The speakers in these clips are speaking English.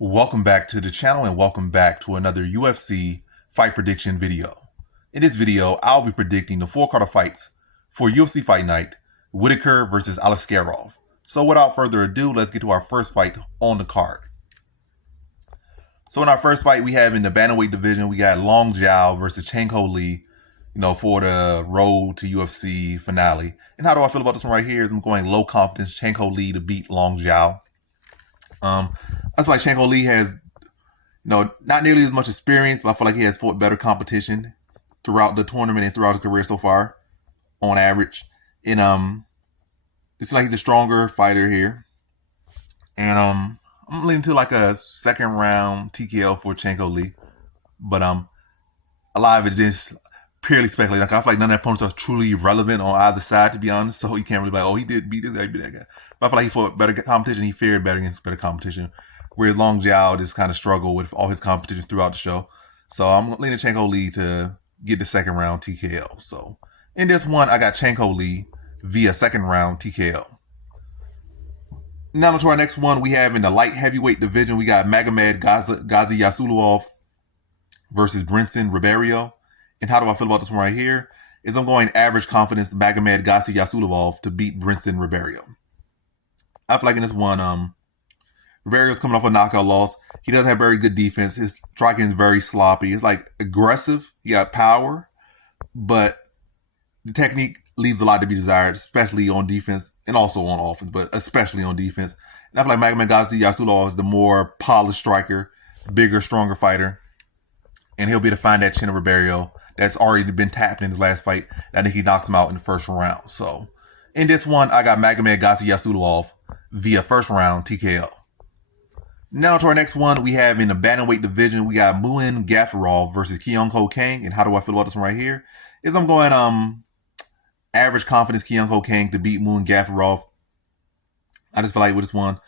Welcome back to the channel and welcome back to another UFC fight prediction video. In this video, I'll be predicting the four card fights for UFC Fight Night, Whittaker versus Aliskerov. So without further ado, let's get to our first fight on the card. So in our first fight, we have in the bantamweight division, we got Long Xiao versus Chang Ho Lee, for the road to UFC finale. And how do I feel about this one right here? Is I'm going low confidence Chang Ho Lee to beat Long Xiao. That's why Chang Ho Lee has, not nearly as much experience, but I feel like he has fought better competition throughout the tournament and throughout his career so far, on average. And it's like he's a stronger fighter here. And I'm leaning to like a second round TKO for Chang Ho Lee, but a lot of it is purely speculative. Like I feel like none of the opponents are truly relevant on either side, to be honest. So you can't really be like, oh, he did beat this guy, he beat that guy. But I feel like he fought better competition. He fared better against better competition. Whereas Long Xiao just kind of struggled with all his competitions throughout the show. So I'm leaning Chang Ho Lee to get the second round TKO. So in this one, I got Chang Ho Lee via second round TKO. Now to our next one, we have in the light heavyweight division, we got Magomedov Gadzhiyasulov versus Ribeiro. And how do I feel about this one right here? Is I'm going average confidence Magomedov Gadzhiyasulov to beat Ribeiro. I feel like in this one, Ribeiro's coming off a knockout loss. He doesn't have very good defense. His striking is very sloppy. It's like aggressive. He got power, but the technique leaves a lot to be desired, especially on defense and also on offense, but especially on defense. And I feel like Magomedov Gadzhiyasulov is the more polished striker, bigger, stronger fighter, and he'll be able to find that chin of Ribeiro that's already been tapped in his last fight. I think he knocks him out in the first round. So in this one, I got Magomedov Gadzhiyasulov via first round TKO. Now to our next one, we have in the bantamweight division, we got Gafurov versus Kang. And how do I feel about this one right here? Is I'm going average confidence Kang to beat Gafurov. I just feel like with this one,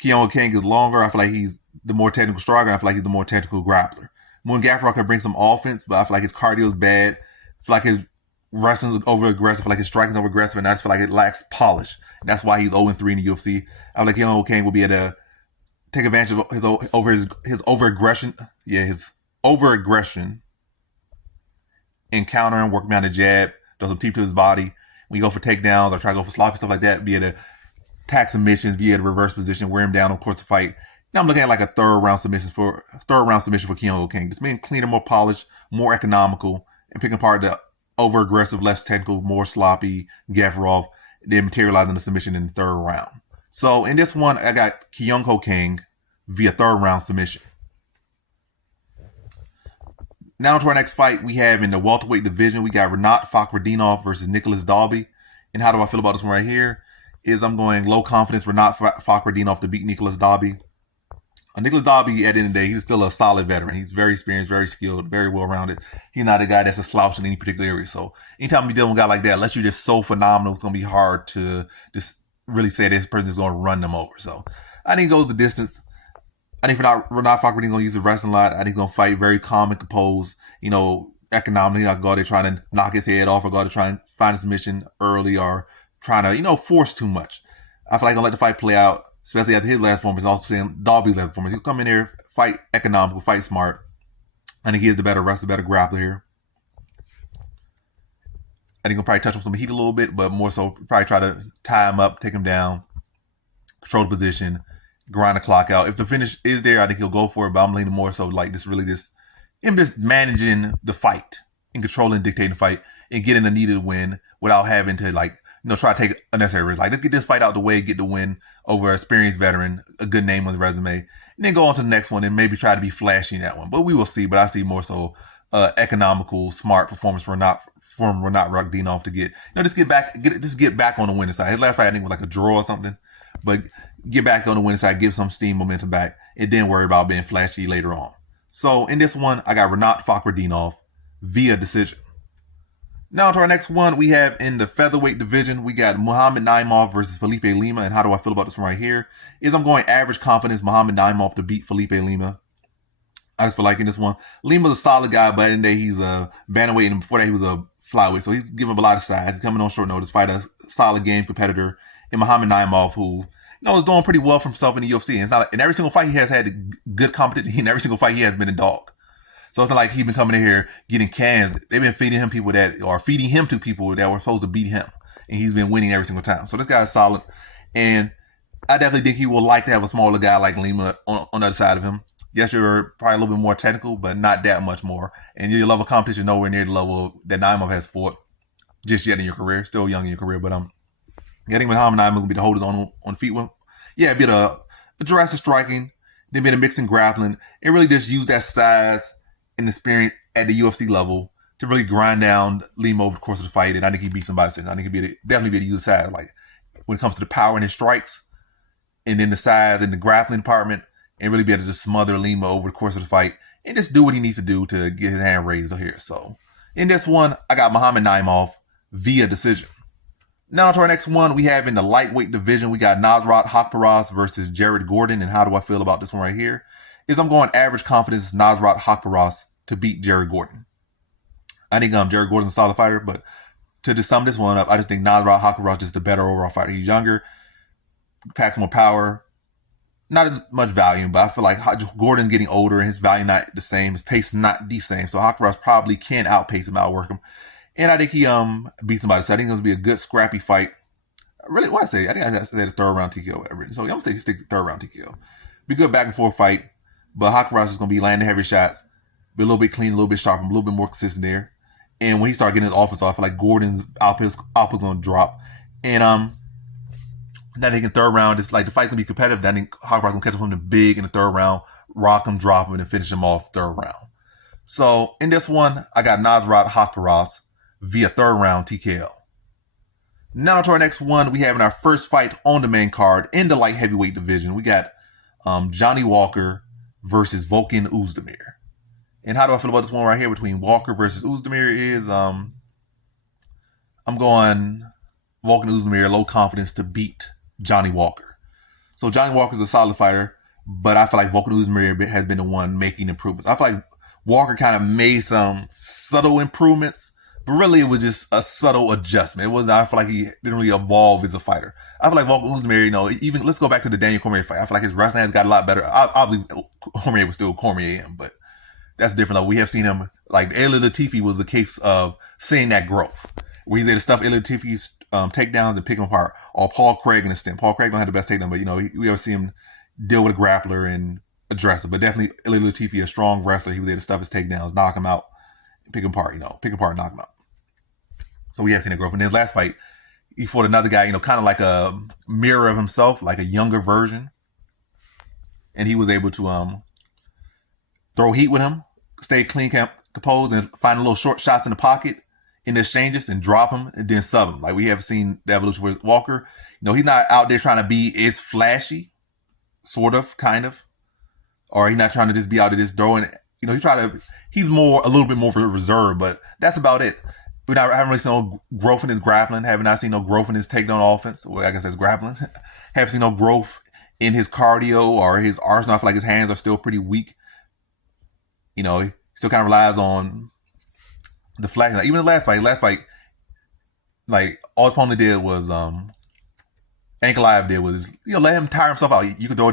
Kang is longer. I feel like he's the more technical striker. And I feel like he's the more technical grappler. Gafurov can bring some offense, but I feel like his cardio is bad. I feel like his wrestling is over aggressive. I feel like his striking is over aggressive, and I just feel like it lacks polish. And that's why he's 0-3 in the UFC. I feel like Kang will be able to take advantage of his over-aggression. Yeah, his over-aggression and counter and work down the jab, does some teep to his body. When you go for takedowns or try to go for sloppy stuff like that, be able to attack submissions, be able to reverse position, wear him down, of course, to fight. Now I'm looking at like a third round submission for Kang. This means cleaner, more polished, more economical, and picking apart the over-aggressive, less technical, more sloppy Gafurov, then materializing the submission in the third round. So in this one, I got Kang via third round submission. Now to our next fight, we have in the welterweight division, we got Fakhretdinov versus Dalby. And how do I feel about this one right here? Is I'm going low confidence Fakhretdinov to beat Dalby. Dalby, at the end of the day, he's still a solid veteran. He's very experienced, very skilled, very well-rounded. He's not a guy that's a slouch in any particular area. So anytime you deal with a guy like that, unless you're just so phenomenal, it's going to be hard to just really say this person is going to run them over. So I think he goes the distance. I think Renat Fakhretdinov going to use the wrestling a lot. I think he's going to fight very calm and composed, economically. I'll go there trying to knock his head off or go to try and find a submission early or trying to, force too much. I feel like I'll let the fight play out, especially after his last performance, also saying Dalby's last performance. He'll come in there, fight economical, fight smart. I think he is the better wrestler, better grappler here. I think he'll probably touch on some heat a little bit, but more so probably try to tie him up, take him down, control the position, grind the clock out. If the finish is there, I think he'll go for it, but I'm leaning more so like him just managing the fight and controlling, dictating the fight and getting a needed win without having to try to take unnecessary risks. Like, let's get this fight out the way, get the win over an experienced veteran, a good name on the resume, and then go on to the next one and maybe try to be flashy in that one. But we will see. But I see more so economical, smart performance from Fakhretdinov to get back on the winning side. His last fight I think was like a draw or something, but get back on the winning side, give some steam, momentum back, and then worry about being flashy later on. So in this one, I got Renat Fakhretdinov via decision. Now to our next one, we have in the featherweight division, we got Naimov versus Lima. And how do I feel about this one right here? Is I'm going average confidence Naimov to beat Lima. I just feel like in this one, Lima's a solid guy, but in the day he's a bantamweight, and before that he was a flyweight. So he's giving up a lot of size. He's coming on short notice, fight a solid game competitor in Naimov, who is doing pretty well for himself in the UFC. And it's not like, in every single fight he has had good competition. In every single fight he has been a dog. So it's not like he's been coming in here getting cans. They've been feeding him people that are feeding him to people that were supposed to beat him, and he's been winning every single time. So this guy's solid, and I definitely think he will like to have a smaller guy like Lima on the other side of him. Yes, you're probably a little bit more technical, but not that much more. And your level of competition nowhere near the level that Naimov has fought just yet in your career. Still young in your career, but getting with Naimov is gonna be to hold his own on feet with. Yeah, a bit of Jurassic striking, then bit of mixing grappling, and really just use that size and experience at the UFC level to really grind down Lima over the course of the fight. And I think he beat somebody. I think he'd definitely be able to use size. Like when it comes to the power in his strikes, and then the size and the grappling department, and really be able to just smother Lima over the course of the fight and just do what he needs to do to get his hand raised here. So in this one, I got Muhammad Naimov via decision. Now to our next one, we have in the lightweight division, we got Nasrat Haqparast versus Jared Gordon. And how do I feel about this one right here? I'm going average confidence Nasrat Haqparast to beat Jared Gordon. I think Jared Gordon's a solid fighter, but to sum this one up, I just think Nasrat Haqparast is just a better overall fighter. He's younger, packs more power, not as much volume, but I feel like Gordon's getting older and his value not the same, his pace not the same. So Haqparast probably can outpace him, outwork him. And I think he beats somebody. So I think it's gonna be a good scrappy fight. Really, what I say? I think I said a third round TKO. So I'm gonna say stick to third round TKO. Be good back and forth fight, but Haqparast is gonna be landing heavy shots, be a little bit clean, a little bit sharper, a little bit more consistent there. And when he starts getting his offense off, I feel like Gordon's output's gonna drop. And I think in third round, it's like the fight's gonna be competitive. I think Haqparast gonna catch him big in the third round, rock him, drop him, and then finish him off third round. So in this one, I got Nasrat Haqparast via third round TKO. Now to our next one, we have in our first fight on the main card in the light heavyweight division, we got Johnny Walker versus Volkan Oezdemir. And how do I feel about this one right here between Walker versus Oezdemir is I'm going Volkan Oezdemir, low confidence to beat Johnny Walker. So Johnny Walker's a solid fighter, but I feel like Volkan Oezdemir has been the one making improvements. I feel like Walker kind of made some subtle improvements, but really it was just a subtle adjustment. It wasn't, I feel like he didn't really evolve as a fighter. I feel like Volkan Oezdemir, even let's go back to the Daniel Cormier fight. I feel like his wrestling has got a lot better. Obviously, Cormier was still Cormier, but that's different. Like we have seen him, like Ilir Latifi was a case of seeing that growth. Where he's able to stuff Ilir Latifi's takedowns and pick them apart. Or Paul Craig in a stint. Paul Craig don't have the best takedown, but we ever see him deal with a grappler and address it. But definitely Ilir Latifi, a strong wrestler, he was able to stuff his takedowns, knock him out, pick him apart, pick him apart, knock him out. So we have seen that growth. And then last fight, he fought another guy, kind of like a mirror of himself, like a younger version. And he was able to throw heat with him, stay clean, composed, and find little short shots in the pocket in the exchanges and drop him and then sub him. Like we have seen the evolution with Walker. He's not out there trying to be as flashy, sort of, kind of. Or he's not trying to just be out there just throwing, he's a little bit more reserved, but that's about it. I haven't really seen no growth in his grappling. Haven't not seen no growth in his takedown offense. Well, I guess that's grappling. Haven't seen no growth in his cardio or his arsenal. I feel like his hands are still pretty weak. He still kind of relies on the flash. Like, even the last fight, like all his opponent did was Ankalaev did was let him tire himself out. You could throw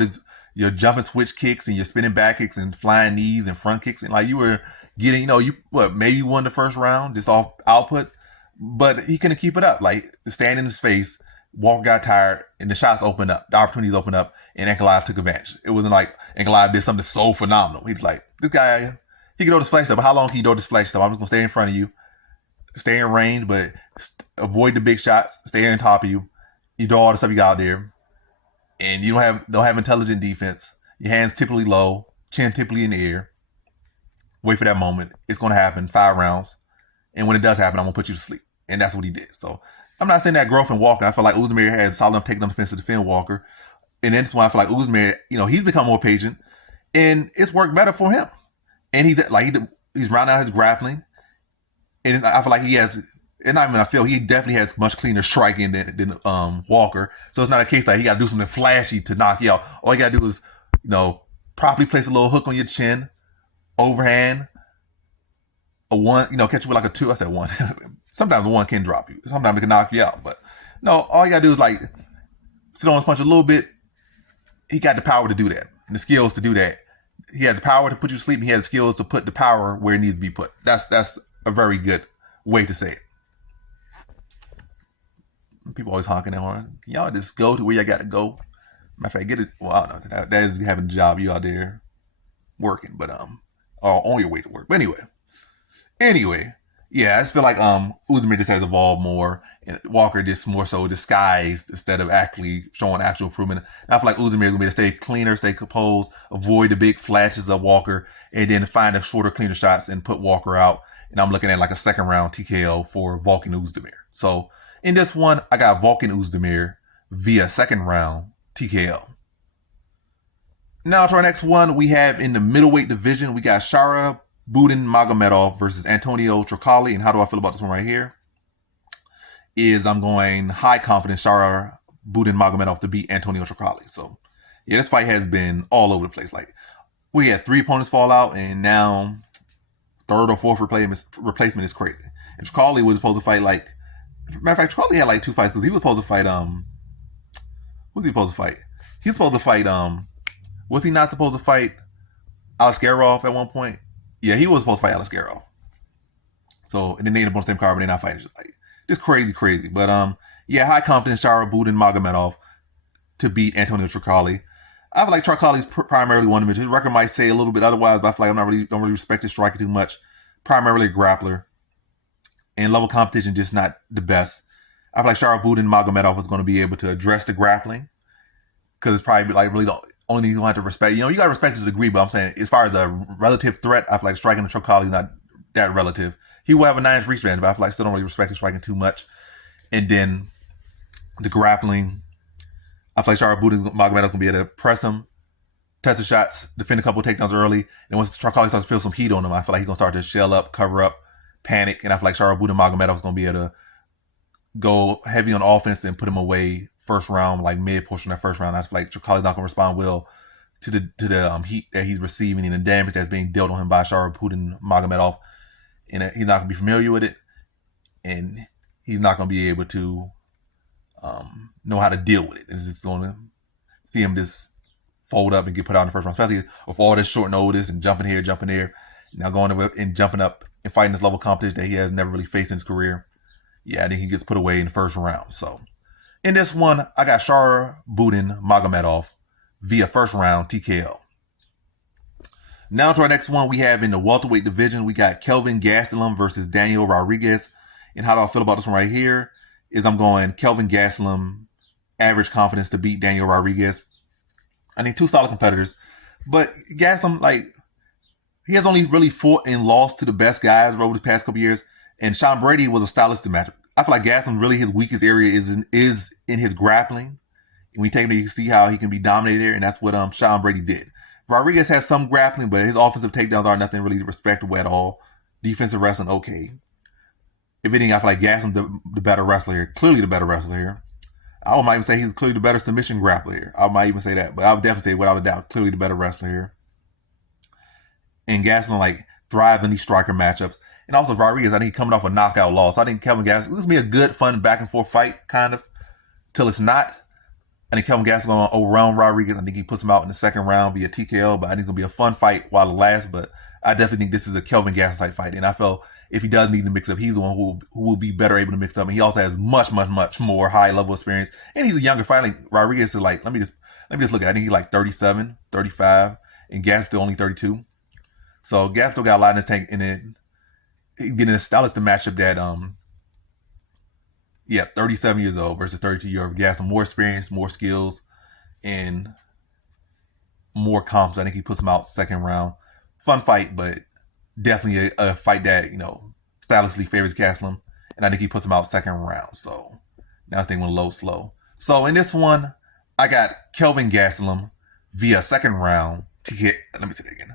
your jumping switch kicks and your spinning back kicks and flying knees and front kicks, and like you were getting, maybe won the first round just off output, but he couldn't keep it up. Like standing in his face, Walker got tired, and the shots opened up, the opportunities opened up, and Ankalaev took advantage. It wasn't like Ankalaev did something so phenomenal. He's like, this guy, he can throw this flash stuff, but how long can you throw this flash stuff? I'm just gonna stay in front of you, stay in range, but avoid the big shots, stay on top of you. You do all the stuff you got out there, and you don't have intelligent defense. Your hands typically low, chin typically in the air. Wait for that moment. It's going to happen 5 rounds. And when it does happen, I'm going to put you to sleep. And that's what he did. So I'm not saying that growth in Walker. I feel like Oezdemir has solid enough takedown defense to defend Walker. And then that's why I feel like Oezdemir, he's become more patient. And it's worked better for him. And he's rounding out his grappling. And I feel like he has, and not even I feel, he definitely has much cleaner striking than Walker. So it's not a case like he got to do something flashy to knock you out. All you got to do is, properly place a little hook on your chin, overhand, a 1, catch you with like a 2. I said 1. Sometimes a 1 can drop you. Sometimes it can knock you out. But no, all you got to do is like sit on his punch a little bit, he got the power to do that and the skills to do that. He has the power to put you to sleep. And he has the skills to put the power where it needs to be put. That's a very good way to say it. People always honking their horn. Y'all just go to where y'all got to go. Matter of fact, get it. Well, I don't know. That is having a job. You out there working, but or on your way to work. But anyway, yeah, I just feel like Oezdemir just has evolved more, and Walker just more so disguised instead of actually showing actual improvement. And I feel like Oezdemir is gonna be to stay cleaner, stay composed, avoid the big flashes of Walker, and then find the shorter, cleaner shots and put Walker out. And I'm looking at like a second round TKO for Volkan Oezdemir. So in this one, I got Volkan Oezdemir via second round TKO. Now to our next one, we have in the middleweight division, we got Shara Budin Magomedov versus Antonio Trocoli. And how do I feel about this one right here? I'm going high confidence Shara Budin Magomedov to beat Antonio Trocoli. So yeah, this fight has been all over the place. Like we had 3 opponents fall out, and now third or fourth replacement is crazy. And Trocoli was supposed to fight like, matter of fact, Trocoli had like 2 fights because he was supposed to fight who's he supposed to fight? He's supposed to fight was he not supposed to fight Aliskerov at one point? Yeah, he was supposed to fight Aliskerov. So, and then they ended up on the same card, but they're not fighting. Just crazy. But yeah, high confidence Shara Budin Magomedov to beat Antonio Trocoli. I feel like Trocoli's primarily one of them. His record might say a little bit otherwise, but I feel like don't really respect his striking too much. Primarily a grappler. And level competition just not the best. I feel like Shara Budin Magomedov is going to be able to address the grappling, because it's probably like really the only thing you have to respect. You know, you got to respect to the degree, but I'm saying as far as a relative threat, I feel like striking the Trocoli is not that relative. He will have a 9-inch reach range, but I feel like I still don't really respect his striking too much. And then the grappling, I feel like Shara Budin Magomedov is going to be able to press him, test the shots, defend a couple of takedowns early, and once Trocoli starts to feel some heat on him, I feel like he's going to start to shell up, cover up, panic, and I feel like Shara Budin Magomedov is going to be able to go heavy on offense and put him away first round, like mid portion of that first round. I feel like Trocoli's not going to respond well to the heat that he's receiving and the damage that's being dealt on him by Shara Budin Magomedov, and he's not going to be familiar with it, and he's not going to be able to know how to deal with it. It's just going to see him just fold up and get put out in the first round, especially with all this short notice and jumping here, now going and jumping up and fighting this level of competition that he has never really faced in his career. Yeah, I think he gets put away in the first round. So in this one, I got Shara Budin Magomedov via first round TKO. Now to our next one, we have in the welterweight division, we got Kelvin Gastelum versus Daniel Rodriguez. And how do I feel about this one right here? I'm going Kelvin Gastelum, average confidence to beat Daniel Rodriguez. I think 2 solid competitors, but Gastelum, like, he has only really fought and lost to the best guys over the past couple years. And Sean Brady was a stylistic matchup. I feel like Gastelum, really his weakest area is in his grappling. When you take him, you can see how he can be dominated there, and that's what Sean Brady did. Rodriguez has some grappling, but his offensive takedowns are nothing really respectable at all. Defensive wrestling, okay. If anything, I feel like Gastelum the better wrestler here. Clearly the better wrestler here. I might even say he's clearly the better submission grappler here. I might even say that, but I would definitely say without a doubt, clearly the better wrestler here. And Gastelum like thrives in these striker matchups. And also Rodriguez, I think he's coming off a knockout loss. I think Kelvin Gastelum, this is going to be a good, fun back and forth fight, kind of, till it's not. I think Kelvin Gastelum going to overwhelm Rodriguez. I think he puts him out in the second round via TKO, but I think it's going to be a fun fight while it lasts. But I definitely think this is a Kelvin Gastelum type fight. And I feel if he does need to mix up, he's the one who will be better able to mix up. And he also has much more high level experience. And he's a younger fighter. Like Rodriguez is like, let me just look at it. I think he's like 37, 35, and Gastelum only 32. So Gastelum got a lot in his tank, and then he's getting a stylistic matchup that 37 years old versus 32-year-old Gastelum, more experience, more skills, and more comps. I think he puts him out second round. Fun fight, but definitely a fight that, stylistically favors Gastelum, and I think he puts him out second round. So now I think we'll load slow. So in this one, I got Kelvin Gastelum via second round to hit. Let me say that again.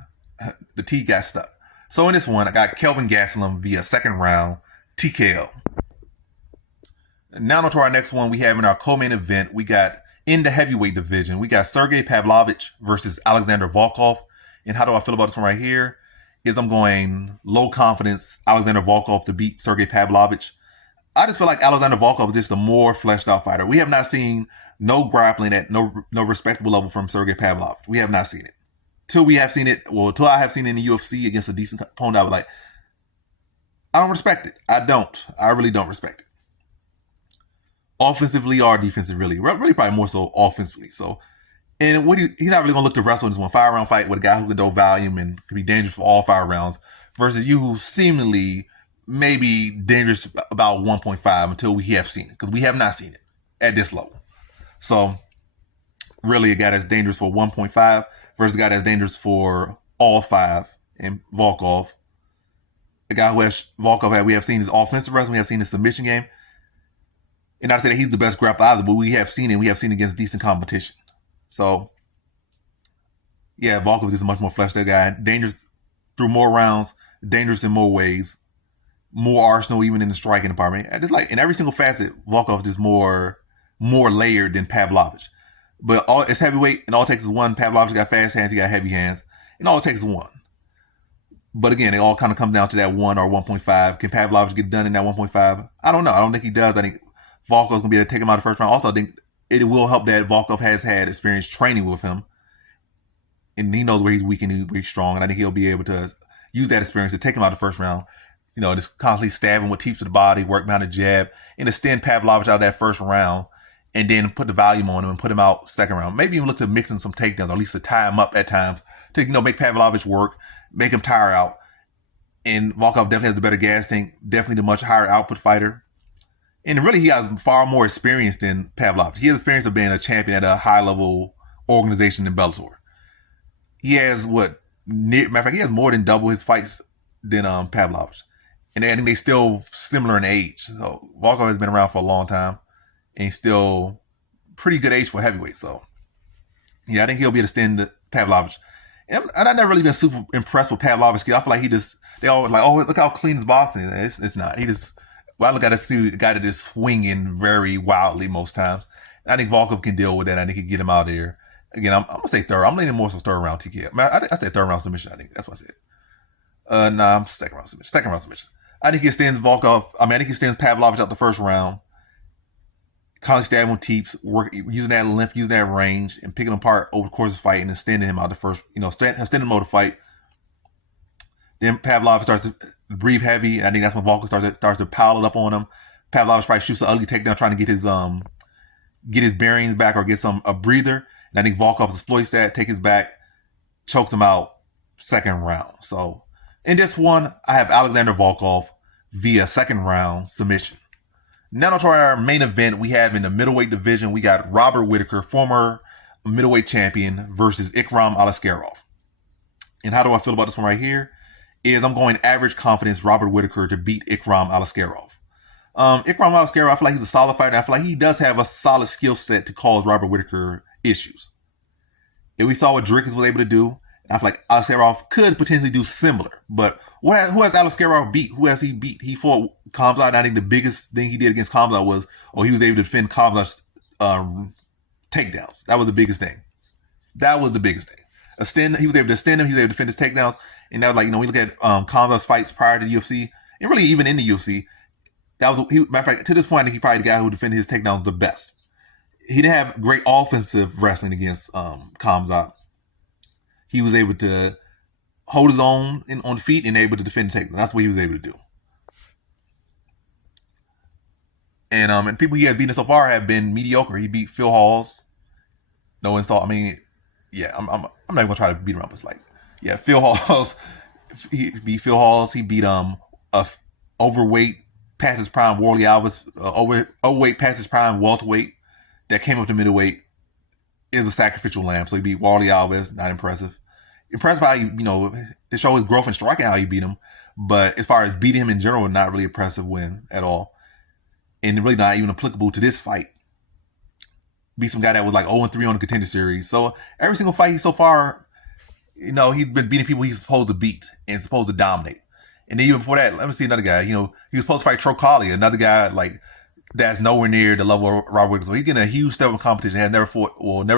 The T got stuck. So in this one, I got Kelvin Gastelum via second round TKO. Now on to our next one, we have in our co-main event, we got in the heavyweight division, we got Sergey Pavlovich versus Alexander Volkov. And how do I feel about this one right here? I'm going low confidence Alexander Volkov to beat Sergey Pavlovich. I just feel like Alexander Volkov is just a more fleshed out fighter. We have not seen no grappling at no respectable level from Sergey Pavlovich. We have not seen it. Till I have seen it in the UFC against a decent opponent, I was like, I don't respect it. I really don't respect it. Offensively or defensively, really probably more so offensively. So, and he's not really going to look to wrestle in this one 5-round fight with a guy who can throw volume and can be dangerous for all 5 rounds versus you who seemingly may be dangerous about 1.5 until we have seen it, because we have not seen it at this level. So, really a guy that's dangerous for 1.5 versus a guy that's dangerous for all 5 in Volkov. The guy who has Volkov, we have seen his offensive wrestling, we have seen his submission game. And not to say that he's the best grappler either, but we have seen it. We have seen it against decent competition. So, yeah, Volkov is just a much more fleshed out guy. Dangerous through more rounds, dangerous in more ways, more arsenal even in the striking department. Just like in every single facet, Volkov is just more layered than Pavlovich. But it's heavyweight, and all it takes is one. Pavlovich got fast hands, he got heavy hands, and all it takes is one. But again, it all kind of comes down to that 1 or 1.5. Can Pavlovich get done in that 1.5? I don't know. I don't think he does. I think Volkov's going to be able to take him out of the first round. Also, I think it will help that Volkov has had experience training with him. And he knows where he's weak and where he's strong. And I think he'll be able to use that experience to take him out of the first round. Just constantly stabbing with teeps to the body, work behind the jab, and extend Pavlovich out of that first round. And then put the volume on him and put him out second round. Maybe even look to mixing some takedowns, or at least to tie him up at times to, make Pavlovich work, make him tire out. And Volkov definitely has the better gas tank, definitely the much higher output fighter. And really, he has far more experience than Pavlovich. He has experience of being a champion at a high-level organization in Bellator. He has matter of fact, he has more than double his fights than Pavlovich. And I think they're still similar in age. So Volkov has been around for a long time, and he's still pretty good age for heavyweight. So, yeah, I think he'll be able to stand Pavlovich. And I've never really been super impressed with Pavlovich's skill. I feel like they always like, oh, look how clean his boxing is. It's not. I look at a guy that is swinging very wildly most times. I think Volkov can deal with that. I think he can get him out of there. Again, I'm going to say third. I'm leaning more so third round TKO. I said third round submission, I think. That's what I said. I'm second round submission. Second round submission. I think he extends Volkov. I think he extends Pavlovich out the first round. Constantly stabbing with teeps, using that length, using that range, and picking him apart over the course of the fight and extending him out the first, extending him out the fight. Then Pavlovich starts to breathe heavy, and I think that's when Volkov starts to pile it up on him. Pavlovich probably shoots an ugly takedown, trying to get his bearings back or get a breather. And I think Volkov exploits that, takes his back, chokes him out, second round. So in this one, I have Alexander Volkov via second round submission. Now to our main event, we have in the middleweight division, we got Robert Whittaker, former middleweight champion, versus Ikram Aliskerov. And how do I feel about this one right here? I'm going average confidence Robert Whittaker to beat Ikram Aliskerov. Ikram Aliskerov, I feel like he's a solid fighter. I feel like he does have a solid skill set to cause Robert Whittaker issues. And we saw what Drickus was able to do. I feel like Aliskerov could potentially do similar. But who has Aliskerov beat? Who has he beat? He fought Khamzat, and I think the biggest thing he did against Khamzat was, he was able to defend Khamzat's takedowns. That was the biggest thing. He was able to extend him. He was able to defend his takedowns. And that was like, we look at Khamzat's fights prior to the UFC, and really even in the UFC, matter of fact, to this point, I think he probably the guy who defended his takedowns the best. He didn't have great offensive wrestling against Khamzat. He was able to hold his own on the feet and able to defend the takedown. That's what he was able to do. And people he has beaten so far have been mediocre. He beat Phil Halls. No insult. I'm not even gonna try to beat him up. It's like, Phil Halls. He beat Phil Halls. He beat a overweight past his prime Warley Alves, overweight past his prime welterweight that came up to middleweight. Is a sacrificial lamb. So he beat Warley Alves. Not impressive. Impressive how to show his growth in striking, how he beat him. But as far as beating him in general, not really impressive win at all. And really not even applicable to this fight. Beat some guy that was like 0-3 on the Contender Series. So every single fight so far, he's been beating people he's supposed to beat and supposed to dominate. And then even before that, let me see another guy. He was supposed to fight Trocoli, another guy like that's nowhere near the level of Robert Whittaker. So he's getting a huge step of competition. Has never fought, even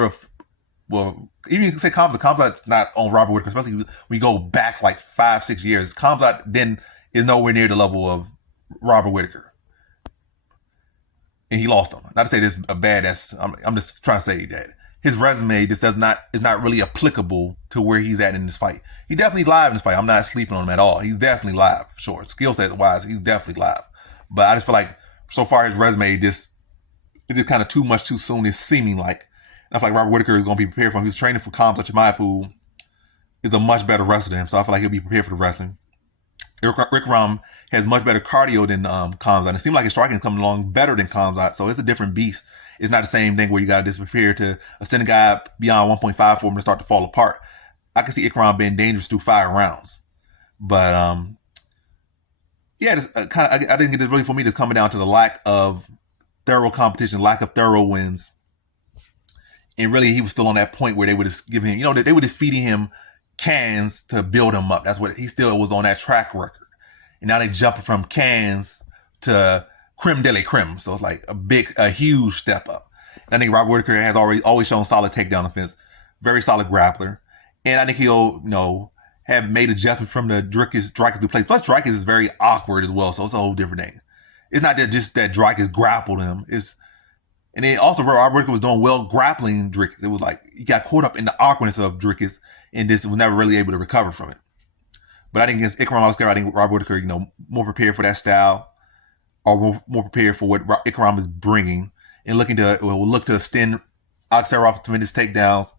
you can say Khamzat's not on Robert Whittaker, especially when we go back like 5-6 years. Khamzat then is nowhere near the level of Robert Whittaker. and he lost him. Not to say this a bad. I'm just trying to say that his resume just is not really applicable to where he's at in this fight. He definitely live in this fight. I'm not sleeping on him at all. He's definitely live, for sure. Skill set wise, he's definitely live. But I just feel like so far his resume it's just kind of too much too soon. It's seeming like. I feel like Robert Whittaker is going to be prepared for him. He's training for Kang, who is a much better wrestler than him. So I feel like he'll be prepared for the wrestling. Rick Ram has much better cardio than Kamzat. It seems like his striking is coming along better than Kamzat. So it's a different beast. It's not the same thing where you got to just prepare to send a guy beyond 1.5 for him to start to fall apart. I can see Ikram being dangerous through 5 rounds. But yeah, I didn't get this really for me. Just coming down to the lack of thorough competition, lack of thorough wins. And really, he was still on that point where they would just give him, they were just feeding him cans to build him up. That's what he still was on that track record. And now they jumping from cans to creme de la creme. So it's like a huge step up. And I think Robert Whittaker has always shown solid takedown defense, very solid grappler. And I think he'll, have made adjustments from the Dricus to place. Plus, Dricus is very awkward as well. So it's a whole different thing. It's not just that Dricus grappled him. And then also, Robert Whittaker was doing well grappling Dricus. It was like he got caught up in the awkwardness of Dricus and this was never really able to recover from it. But I think against Ikram Aliskerov, I think Robert Whittaker, more prepared for that style, or more prepared for what Ikram is bringing, and look to extend Aliskerov tremendous takedowns,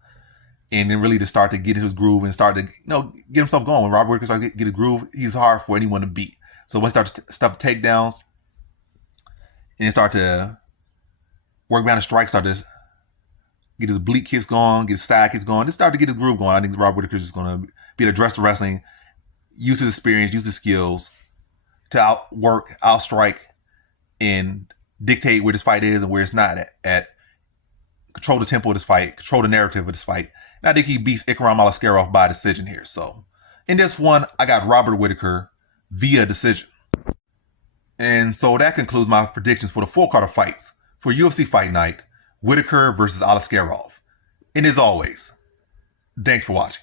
and then really to start to get in his groove and start to get himself going. When Robert Whittaker starts to get his groove, he's hard for anyone to beat. So once he starts to stuff takedowns and start to work behind the strike, start to get his oblique kicks going, get his side kicks going, just start to get his groove going. I think Robert Whittaker is just going to be able to address the wrestling, use his experience, use his skills to outwork, outstrike, and dictate where this fight is and where it's not at. Control the tempo of this fight, control the narrative of this fight. And I think he beats Ikram Aliskerov by decision here. So in this one, I got Robert Whittaker via decision. And so that concludes my predictions for the 4-card fights for UFC Fight Night, Whittaker versus Aliskerov. And as always, thanks for watching.